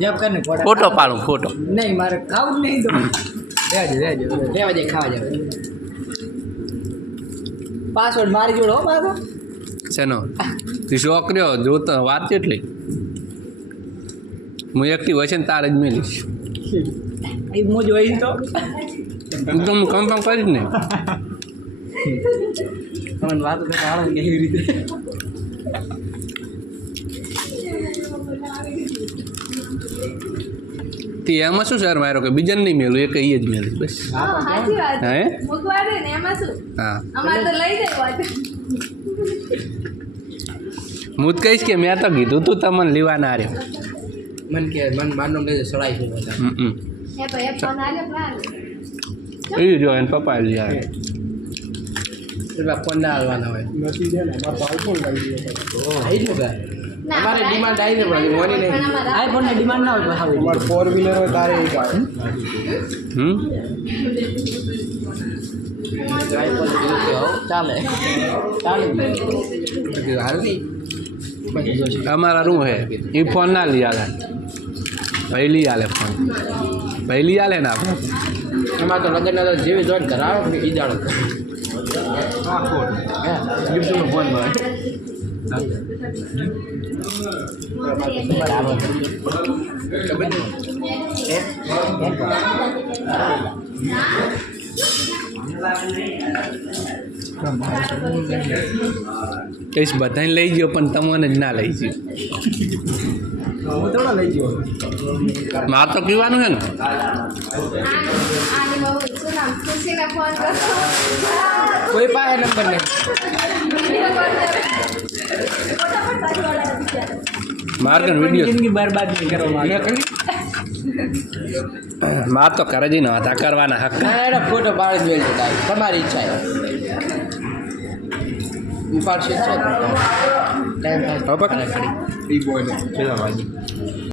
જબ કરને ફોટો પાડું ફોટો નહીં મારે ખાવું જ નહીં તો રહેવા દે ખાવા જાવ પાસવર્ડ મારી જોડો હો પાછો શેનો તું શોખ રહ્યો જોતો વાત કેટલી હું એકથી હોય છે ને તારે જ મેલીશ એ હું જોઈશ તો તું તો હું કન્ફર્મ કરીશ ને મને વાત કરે આવે કેવી રીતે તે એમાં શું સર મારો કે બીજાને નહીં મેલું એક જ મેલીશ બસ સાચી વાત હે મૂકવા દે ને એમાં શું હા અમારે તો લઈ જાય વાત હું જ કહીશ કે મેં તો કીધું તું તમને લેવા ના રહ્યો મન કે મન મારનો કે સડાઈ છે બધા હે ભાઈ ફોન આલે પ્લાન એ જો એને પપ્પા લઈ આવે એટલે ફોન ના આવવાના હોય નથી દે ને અમાર આઈફોન લઈ દીધો આઈ જ ને અમારે ડિમાન્ડ આવી ને પણ મોની નહીં આઈફોન ની ડિમાન્ડ ના હોય તો અમાર 4 વ્હીલર હોય તારે એક આવે ચાલે હાલતી અમારા રૂમ હે એ ફોન ના લઈ આલે ભાઈ લઈ આલે ફોન ભાઈ લઈ આલે ને આપણે અમારે તો લગ્ન જેવી જોઈન કરાવો કે ઈદાડો હા ફોન હે ગિફ્ટનો ફોન મળે બરાબર કહીશ બધાને લઈ ગયો પણ તમને જ ના લઈ ગયો હું થોડા લઈ ગયો મારે તો પીવાનું છે ને આની બહુ શું નામ ખુશીને ફોન કરશો કોઈ પાસે નંબર નહીં વિડિયો કોલ કરે ફટાફટ પાછળવાળા બિચારા મારે તો વિડીયો જિંદગી બરબાદ નહીં કરવા મારે તો કરે જ નહોતા કરવાના હક ના એને ફોટો પાડી દે છે કાંઈ તમારી ઈચ્છા છે ઉપાડશે છે ટાઈમ હવે ખડી એ બોય પેલા વાજી